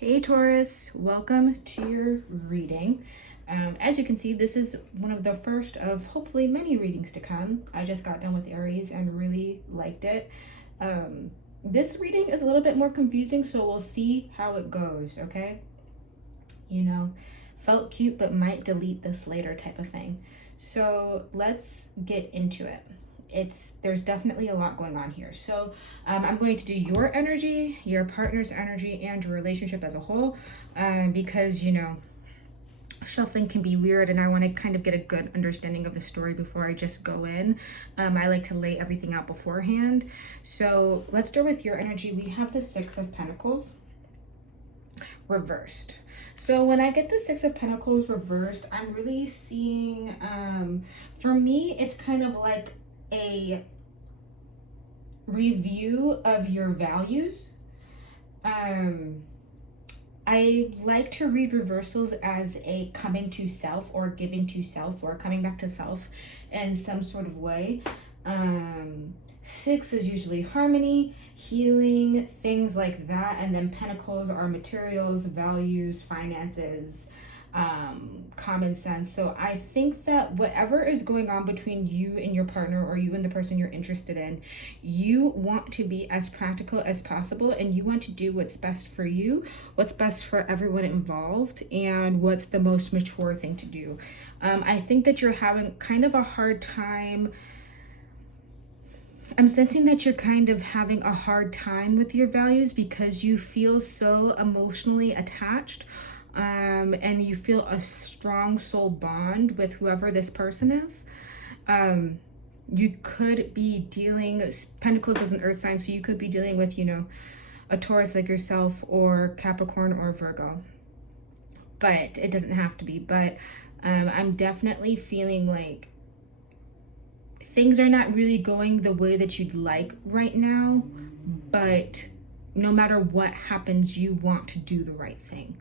Hey Taurus, welcome to your reading. As you can see, this is one of the first of hopefully many readings to come. I just got done with Aries and really liked it. This reading is a little bit more confusing, so we'll see how it goes, okay? You know, felt cute but might delete this later type of thing. So let's get into it. There's definitely a lot going on here. So I'm going to do your energy, your partner's energy, and your relationship as a whole, because shuffling can be weird and I want to kind of get a good understanding of the story before I just go in. I like to lay everything out beforehand. So let's start with your energy. We have the Six of Pentacles reversed. So when I get the Six of Pentacles reversed, I'm really seeing, for me, it's kind of like a review of your values. I like to read reversals as a coming to self or giving to self or coming back to self in some sort of way. Six is usually harmony, healing, things like that. And then pentacles are materials, values, finances, common sense. So I think that whatever is going on between you and your partner or you and the person you're interested in, you want to be as practical as possible and you want to do what's best for you, what's best for everyone involved, and what's the most mature thing to do. I think that you're having kind of a hard time. I'm sensing that you're kind of having a hard time with your values because you feel so emotionally attached. And you feel a strong soul bond with whoever this person is. You could be dealing, Pentacles is an earth sign, so you could be dealing with, a Taurus like yourself or Capricorn or Virgo. But it doesn't have to be. But I'm definitely feeling like things are not really going the way that you'd like right now. But no matter what happens, you want to do the right thing.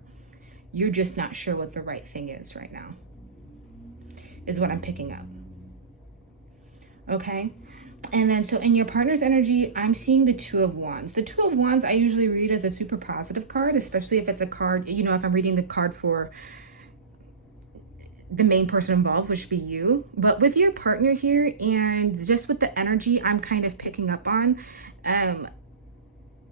You're just not sure what the right thing is right now, is what I'm picking up. Okay? And then, so in your partner's energy, I'm seeing the Two of Wands. The Two of Wands, I usually read as a super positive card, especially if it's a card, if I'm reading the card for the main person involved, which would be you. But with your partner here, and just with the energy I'm kind of picking up on,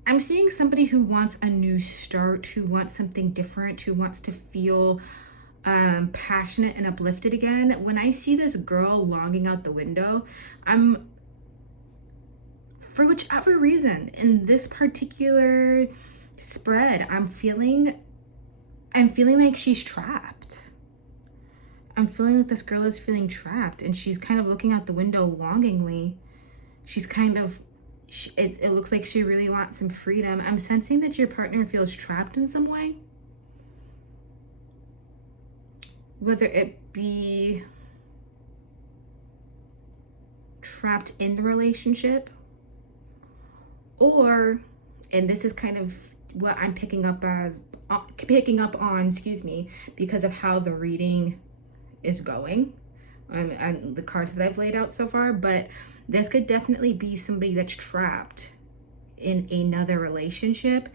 I'm seeing somebody who wants a new start, who wants something different, who wants to feel passionate and uplifted again. When I see this girl longing out the window, for whichever reason, in this particular spread, I'm feeling like she's trapped. I'm feeling like this girl is feeling trapped and she's kind of looking out the window longingly. She's kind of, it looks like she really wants some freedom. I'm sensing that your partner feels trapped in some way. Whether it be trapped in the relationship or, and this is kind of what I'm picking up on, because of how the reading is going and the cards that I've laid out so far, but this could definitely be somebody that's trapped in another relationship,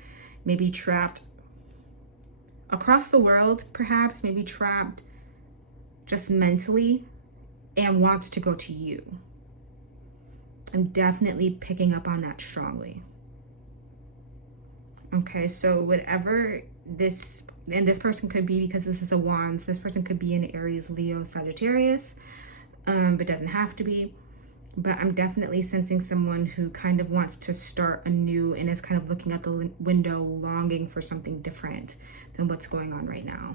maybe trapped across the world, perhaps, maybe trapped just mentally and wants to go to you. I'm definitely picking up on that strongly. Okay, so whatever this, and this person could be, because this is a Wands, this person could be an Aries, Leo, Sagittarius, but doesn't have to be. But I'm definitely sensing someone who kind of wants to start anew and is kind of looking out the window, longing for something different than what's going on right now.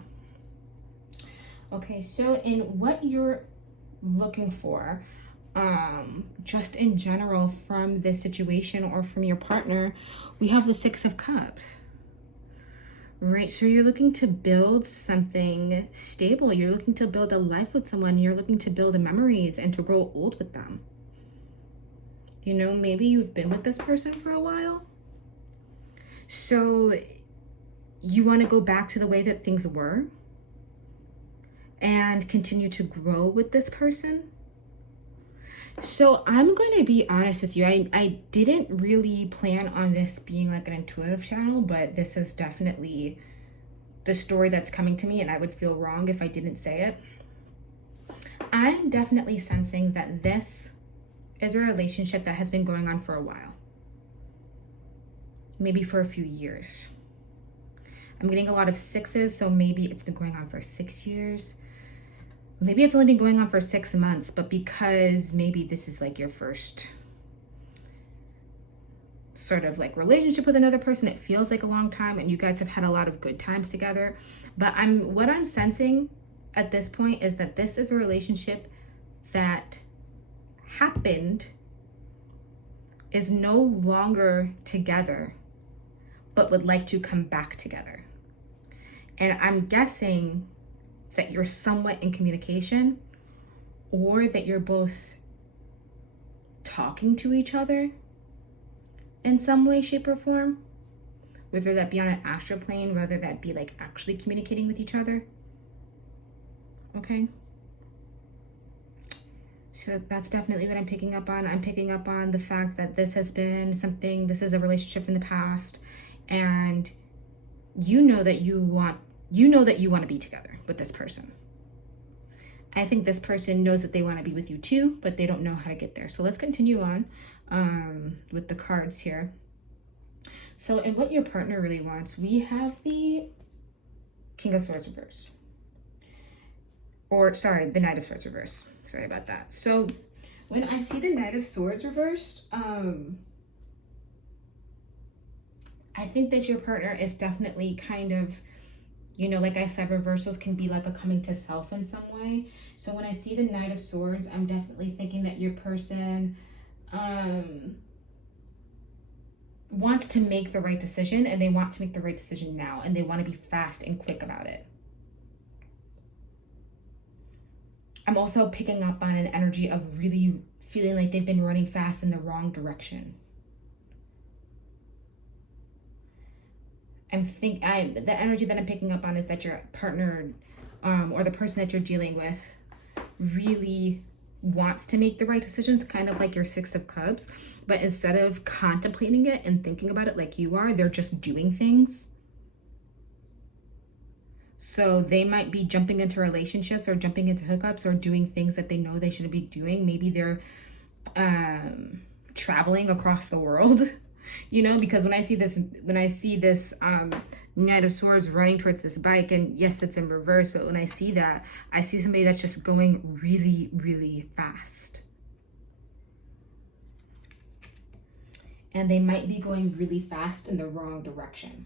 Okay, so in what you're looking for, just in general from this situation or from your partner, we have the Six of Cups. Right, so you're looking to build something stable. You're looking to build a life with someone. You're looking to build memories and to grow old with them. Maybe you've been with this person for a while. So you want to go back to the way that things were and continue to grow with this person. So I'm going to be honest with you. I didn't really plan on this being like an intuitive channel, but this is definitely the story that's coming to me, and I would feel wrong if I didn't say it. I'm definitely sensing that this is a relationship that has been going on for a while. Maybe for a few years. I'm getting a lot of 6s, so maybe it's been going on for 6 years. Maybe it's only been going on for 6 months, but because maybe this is like your first sort of like relationship with another person, it feels like a long time, and you guys have had a lot of good times together. But what I'm sensing at this point is that this is a relationship that happened, is no longer together, but would like to come back together. And I'm guessing that you're somewhat in communication, or that you're both talking to each other in some way, shape, or form, whether that be on an astral plane, whether that be like actually communicating with each other. Okay, so that's definitely what I'm picking up on. I'm picking up on the fact that this has been something, this is a relationship in the past, and you know that you want to be together with this person. I think this person knows that they want to be with you too, but they don't know how to get there. So let's continue on with the cards here. So, and what your partner really wants, we have the King of Swords reversed. Or, sorry, the Knight of Swords reversed. Sorry about that. So, when I see the Knight of Swords reversed, I think that your partner is definitely kind of, you know, like I said, reversals can be like a coming to self in some way. So when I see the Knight of Swords, I'm definitely thinking that your person wants to make the right decision, and they want to make the right decision now, and they want to be fast and quick about it. I'm also picking up on an energy of really feeling like they've been running fast in the wrong direction. The energy that I'm picking up on is that your partner or the person that you're dealing with really wants to make the right decisions, kind of like your 6 of Cups, but instead of contemplating it and thinking about it like you are, they're just doing things. So they might be jumping into relationships or jumping into hookups or doing things that they know they shouldn't be doing. Maybe they're traveling across the world. You know, because when I see this Knight of Swords running towards this bike, and yes, it's in reverse, but when I see that, I see somebody that's just going really, really fast. And they might be going really fast in the wrong direction.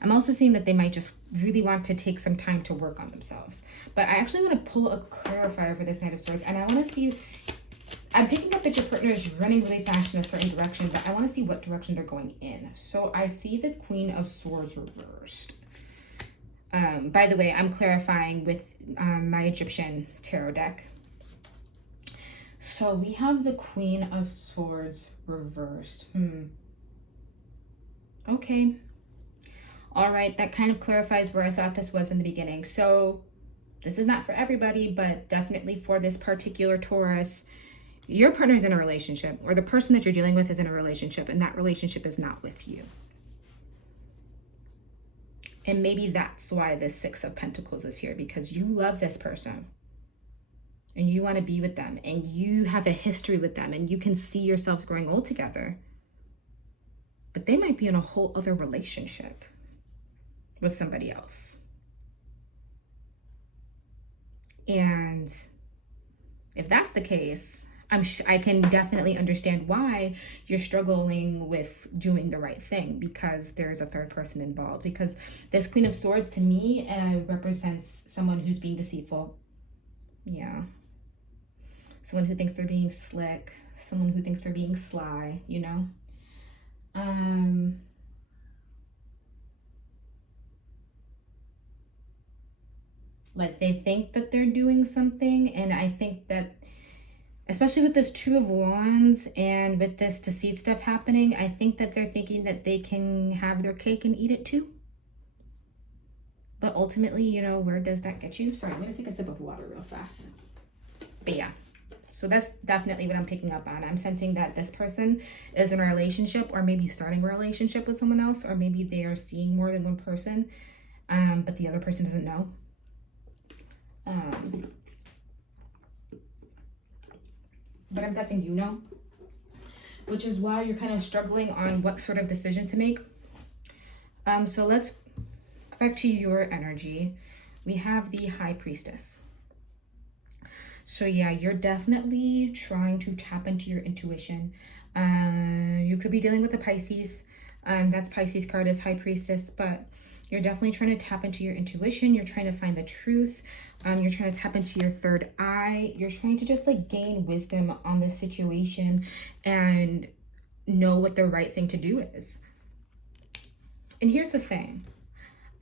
I'm also seeing that they might just really want to take some time to work on themselves. But I actually want to pull a clarifier for this Knight of Swords, and I want to see, I'm picking up that your partner is running really fast in a certain direction, but I want to see what direction they're going in. So I see the Queen of Swords reversed. By the way, I'm clarifying with my Egyptian tarot deck. So we have the Queen of Swords reversed. Okay. All right, that kind of clarifies where I thought this was in the beginning. So this is not for everybody, but definitely for this particular Taurus, your partner is in a relationship, or the person that you're dealing with is in a relationship, and that relationship is not with you. And maybe that's why the 6 of Pentacles is here, because you love this person and you want to be with them, and you have a history with them, and you can see yourselves growing old together. But they might be in a whole other relationship with somebody else. And if that's the case, I can definitely understand why you're struggling with doing the right thing, because there's a third person involved. Because this Queen of Swords to me represents someone who's being deceitful. Yeah. Someone who thinks they're being slick. Someone who thinks they're being sly, you know? Like they think that they're doing something, and I think that, especially with this 2 of Wands and with this deceit stuff happening, I think that they're thinking that they can have their cake and eat it too. But ultimately, you know, where does that get you? Sorry, I'm going to take a sip of water real fast. But yeah, so that's definitely what I'm picking up on. I'm sensing that this person is in a relationship, or maybe starting a relationship with someone else, or maybe they are seeing more than one person, but the other person doesn't know. But I'm guessing you know, which is why you're kind of struggling on what sort of decision to make. So let's go back to your energy. We have the High Priestess. So yeah, you're definitely trying to tap into your intuition. You could be dealing with a Pisces. That's Pisces card is High Priestess, but you're definitely trying to tap into your intuition. You're trying to find the truth. You're trying to tap into your third eye. You're trying to just like gain wisdom on this situation and know what the right thing to do is. And here's the thing.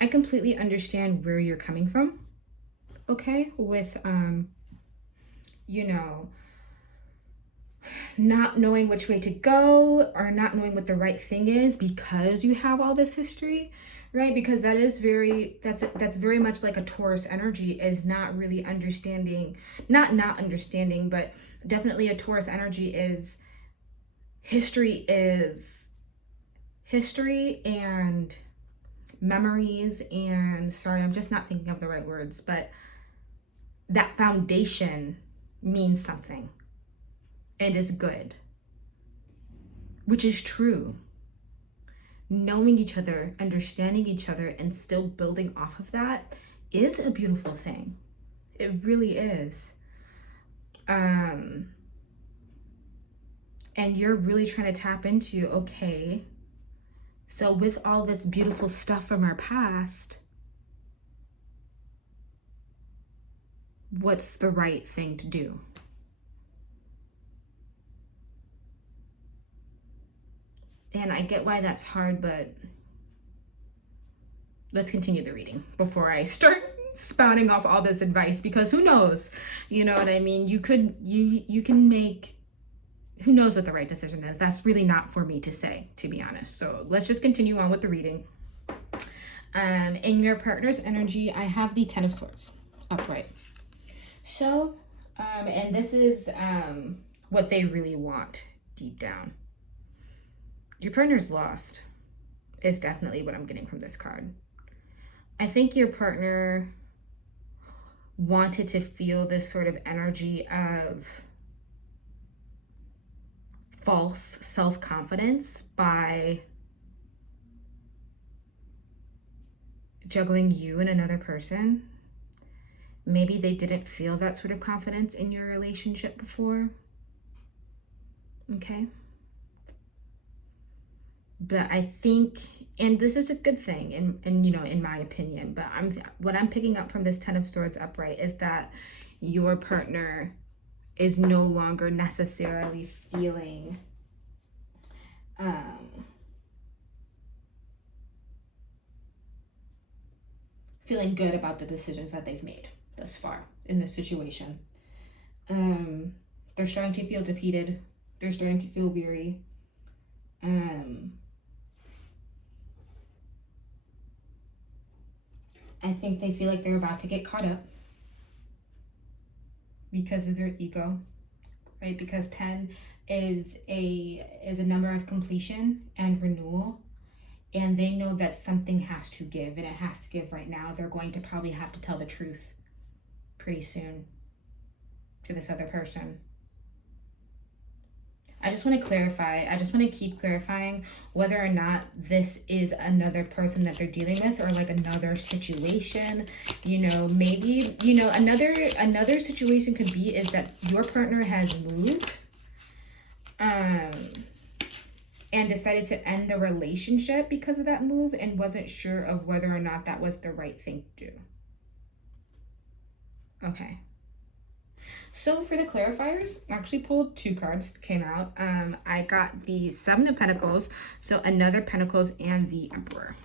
I completely understand where you're coming from, okay? With, you know, not knowing which way to go or not knowing what the right thing is because you have all this history, right? Because that is that's very much like a Taurus energy, is not really understanding, not understanding, but definitely a Taurus energy is history and memories, and sorry, I'm just not thinking of the right words, but that foundation means something and is good, which is true. Knowing each other, understanding each other, and still building off of that is a beautiful thing. It really is. And you're really trying to tap into, okay, so with all this beautiful stuff from our past, what's the right thing to do? And I get why that's hard, but let's continue the reading before I start spouting off all this advice, because who knows, you know what I mean? You can make, who knows what the right decision is. That's really not for me to say, to be honest. So let's just continue on with the reading. In your partner's energy, I have the Ten of Swords upright. So, and this is what they really want deep down. Your partner's lost is definitely what I'm getting from this card. I think your partner wanted to feel this sort of energy of false self-confidence by juggling you and another person. Maybe they didn't feel that sort of confidence in your relationship before. Okay? But I think, and this is a good thing, and you know, in my opinion, but what I'm picking up from this Ten of Swords upright is that your partner is no longer necessarily feeling feeling good about the decisions that they've made thus far in this situation. They're starting to feel defeated. They're starting to feel weary. I think they feel like they're about to get caught up because of their ego, right? Because 10 is a number of completion and renewal, and they know that something has to give, and it has to give right now. They're going to probably have to tell the truth pretty soon to this other person. I just want to clarify, I just want to keep clarifying whether or not this is another person that they're dealing with, or like another situation. You know, maybe, you know, another situation could be is that your partner has moved and decided to end the relationship because of that move, and wasn't sure of whether or not that was the right thing to do. Okay. So for the clarifiers, I actually pulled two cards, came out. I got the Seven of Pentacles, so another Pentacles, and the Emperor.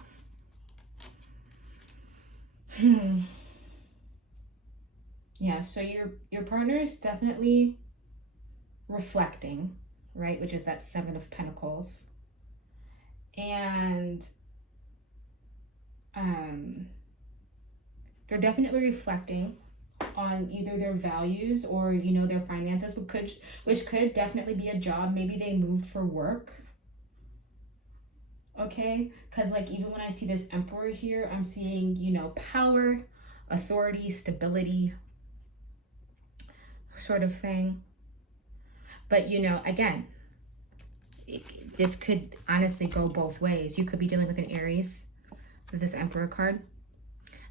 Yeah, so your partner is definitely reflecting, right? Which is that Seven of Pentacles. And they're definitely reflecting on either their values or, you know, their finances, which could definitely be a job. Maybe they moved for work. Okay, because like even when I see this Emperor here, I'm seeing, you know, power, authority, stability, sort of thing. But, you know, again, this could honestly go both ways. You could be dealing with an Aries with this Emperor card.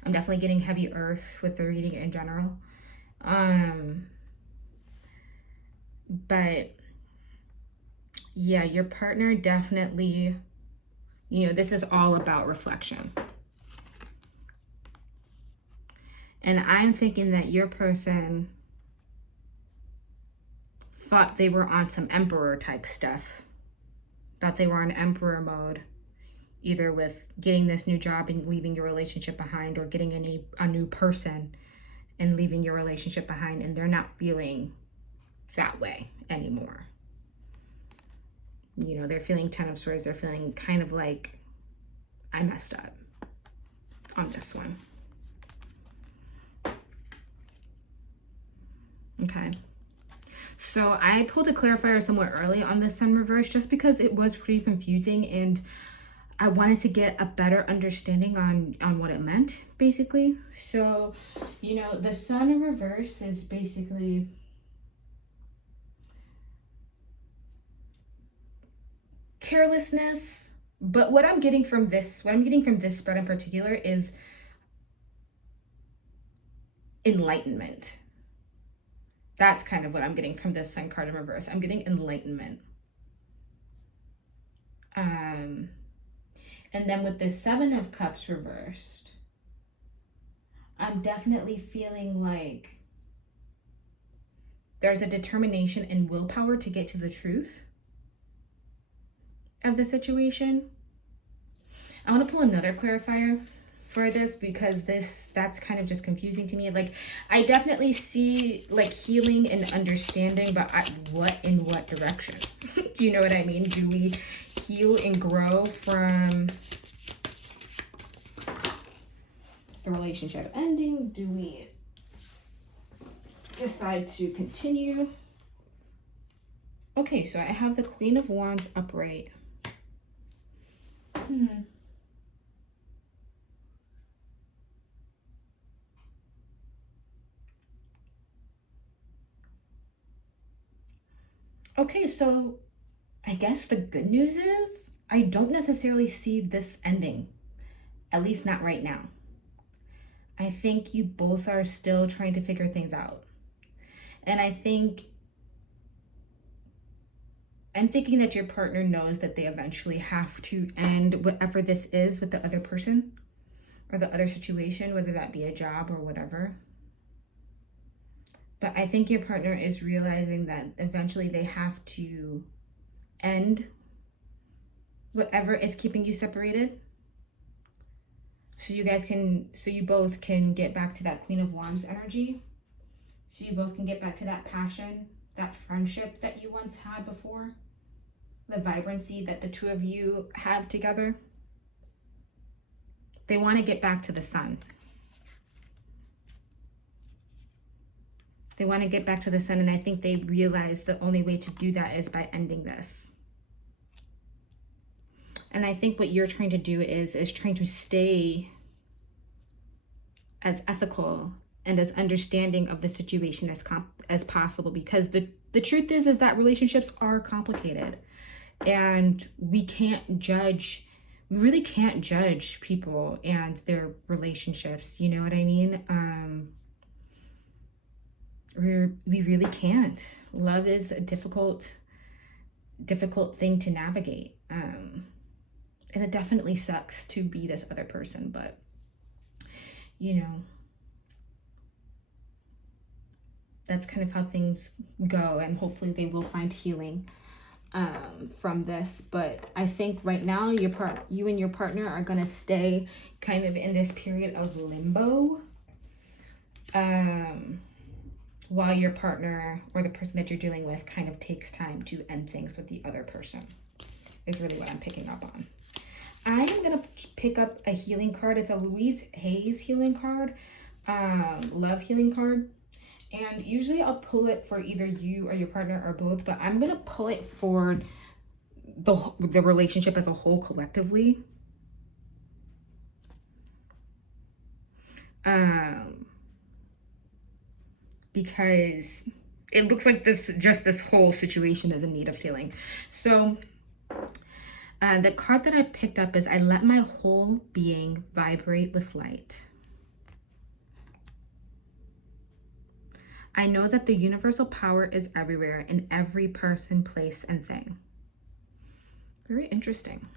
I'm definitely getting heavy earth with the reading in general. But yeah, your partner definitely, you know, this is all about reflection. And I'm thinking that your person thought they were on some Emperor type stuff. Thought they were on Emperor mode, either with getting this new job and leaving your relationship behind, or getting a new person and leaving your relationship behind, and they're not feeling that way anymore. You know, they're feeling 10 of Swords. They're feeling kind of like, I messed up on this one. Okay. So I pulled a clarifier somewhat early on this Sun reverse just because it was pretty confusing, and I wanted to get a better understanding on what it meant, basically. So, you know, the Sun in reverse is basically carelessness. But what I'm getting from this spread in particular is enlightenment. That's kind of what I'm getting from this Sun card in reverse. I'm getting enlightenment. And then with the Seven of Cups reversed, I'm definitely feeling like there's a determination and willpower to get to the truth of the situation. I want to pull another clarifier for this because that's kind of just confusing to me. Like, I definitely see like healing and understanding, but in what direction? You know what I mean? Do we heal and grow from the relationship ending? Do we decide to continue? Okay, so I have the Queen of Wands upright. Okay, so I guess the good news is I don't necessarily see this ending, at least not right now. I think you both are still trying to figure things out. And I'm thinking that your partner knows that they eventually have to end whatever this is with the other person or the other situation, whether that be a job or whatever. But I think your partner is realizing that eventually they have to end whatever is keeping you separated. So you both can get back to that Queen of Wands energy. So you both can get back to that passion, that friendship that you once had before, the vibrancy that the two of you have together. They want to get back to the sun. They want to get back to the sun, and I think they realize the only way to do that is by ending this. And I think what you're trying to do is trying to stay as ethical and as understanding of the situation as possible, because the truth is that relationships are complicated, and we really can't judge people and their relationships. You know what I mean? We really can't. Love is a difficult thing to navigate. And it definitely sucks to be this other person, but you know, that's kind of how things go, and hopefully they will find healing from this. But I think right now you and your partner are going to stay kind of in this period of limbo while your partner or the person that you're dealing with kind of takes time to end things with the other person, is really what I'm picking up on. I am going to pick up a healing card. It's a Louise Hayes healing card. love healing card. And usually I'll pull it for either you or your partner or both, but I'm going to pull it for the relationship as a whole collectively. Because it looks like this whole situation is in need of healing. So the card that I picked up is I let my whole being vibrate with light. I know that the universal power is everywhere in every person, place, and thing. Very interesting.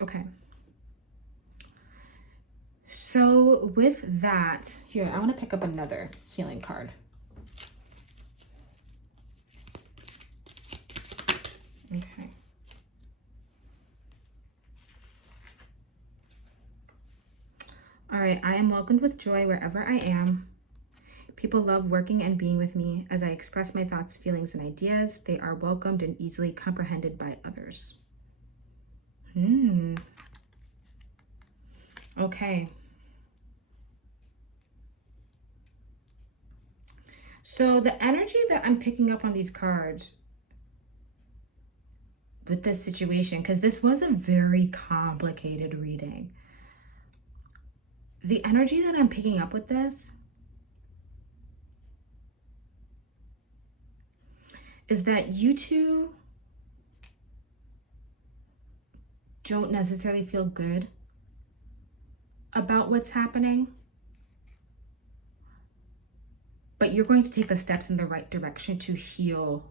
Okay. So with that, here, I want to pick up another healing card. Okay. All right, I am welcomed with joy wherever I am. People love working and being with me as I express my thoughts, feelings, and ideas. They are welcomed and easily comprehended by others. Okay. So the energy that I'm picking up on these cards with this situation, because this was a very complicated reading. The energy that I'm picking up with this is that you two don't necessarily feel good about what's happening, but you're going to take the steps in the right direction to heal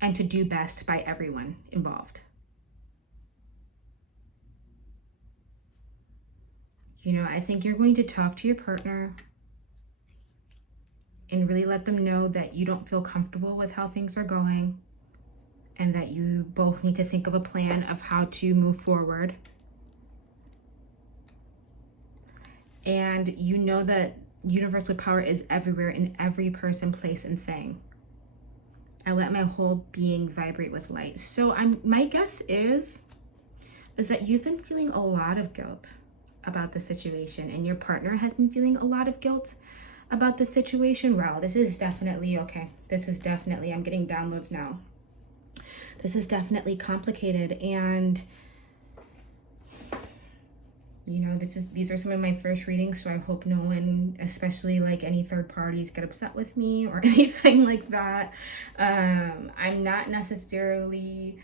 and to do best by everyone involved. You know, I think you're going to talk to your partner and really let them know that you don't feel comfortable with how things are going and that you both need to think of a plan of how to move forward. And you know that universal power is everywhere in every person, place, and thing. I let my whole being vibrate with light. So my guess is that you've been feeling a lot of guilt about the situation, and your partner has been feeling a lot of guilt about the situation. Wow, this is definitely, okay, this is definitely, I'm getting downloads now. This is definitely complicated, and you know, these are some of my first readings, so I hope no one, especially like any third parties, get upset with me or anything like that. I'm not necessarily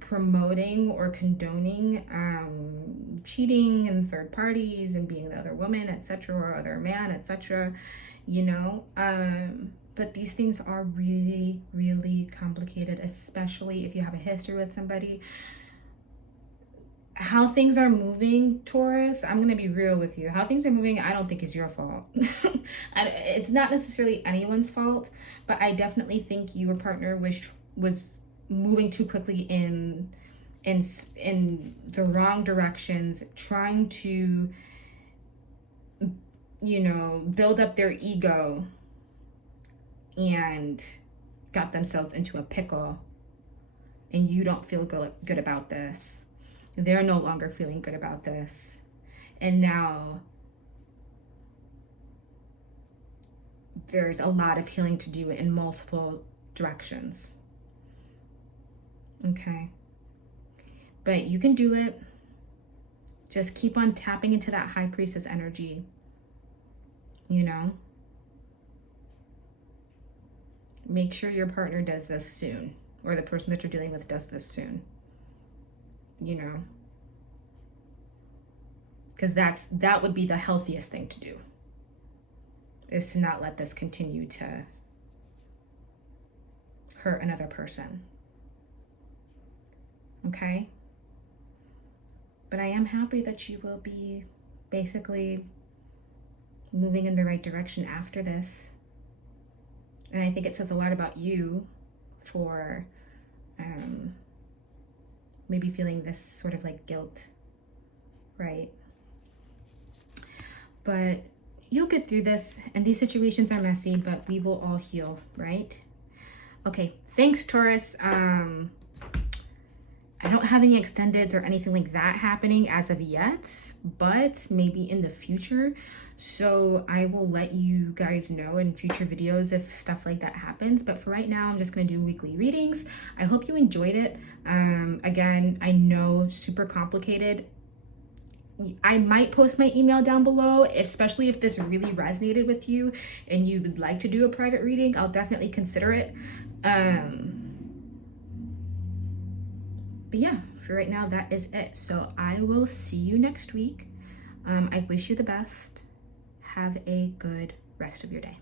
promoting or condoning cheating and third parties and being the other woman, etc., or other man, etc., you know. But these things are really, really complicated, especially if you have a history with somebody. How things are moving, Taurus, I'm going to be real with you. How things are moving, I don't think is your fault. It's not necessarily anyone's fault, but I definitely think your partner was moving too quickly in the wrong directions, trying to, you know, build up their ego, and got themselves into a pickle. And you don't feel good about this. They're no longer feeling good about this. And now there's a lot of healing to do in multiple directions. Okay. But you can do it. Just keep on tapping into that high priestess energy. You know? Make sure your partner does this soon, or the person that you're dealing with does this soon. You know, because that would be the healthiest thing to do, is to not let this continue to hurt another person. Okay? But I am happy that you will be basically moving in the right direction after this. And I think it says a lot about you for maybe feeling this sort of like guilt, right? But you'll get through this, and these situations are messy, but we will all heal, right? Okay, thanks, Taurus. I don't have any extendeds or anything like that happening as of yet, but maybe in the future. So I will let you guys know in future videos if stuff like that happens. But for right now, I'm just going to do weekly readings. I hope you enjoyed it. Again, I know super complicated. I might post my email down below, especially if this really resonated with you and you would like to do a private reading. I'll definitely consider it. But yeah, for right now, that is it. So I will see you next week. I wish you the best. Have a good rest of your day.